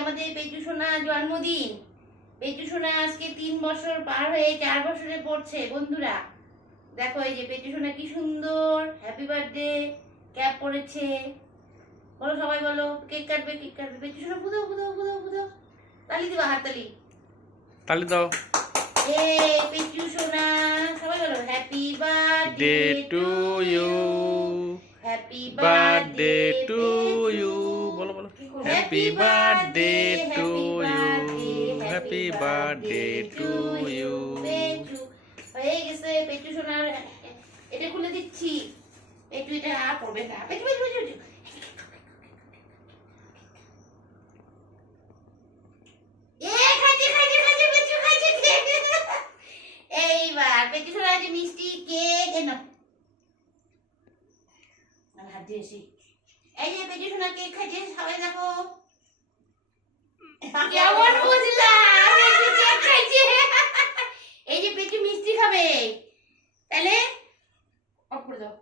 আমাদের পেচু সোনা জন্মদিন। পেচু সোনা আজকে 3 বছর পার হয়ে 4 বছরে পড়ছে বন্ধুরা। দেখো এই যে পেচু সোনা কি সুন্দর হ্যাপি বার্থডে ক্যাপ পরেছে। বলো সবাই বলো, কেক কাটবে কেক কাটবে। পেচু সোনা বুদাও বুদাও বুদাও বুদাও, তালি দিবা, হাততালি তালি দাও। এই পেচু সোনা সবাই বলো happy birthday to you, happy birthday to you. বলো বলো, happy birthday to you, happy birthday to you. Pechu হয়ে গেছে। পেচু সোনার এটা খুলে দিচ্ছি। পেচু এটা আর পড়বে না। পেচু পেচু পেচু পেচু। এইবার পেচু সোনার একটা মিষ্টি কেক এনো। হাত দিয়েছি। এই যে পেচু সোনা কেক খাইছে, সবাই দেখো কেমন বুঝলা পেচু কেক খাইছে। এই যে পেচু মিষ্টি খাবে, তাহলে অফ করে দাও।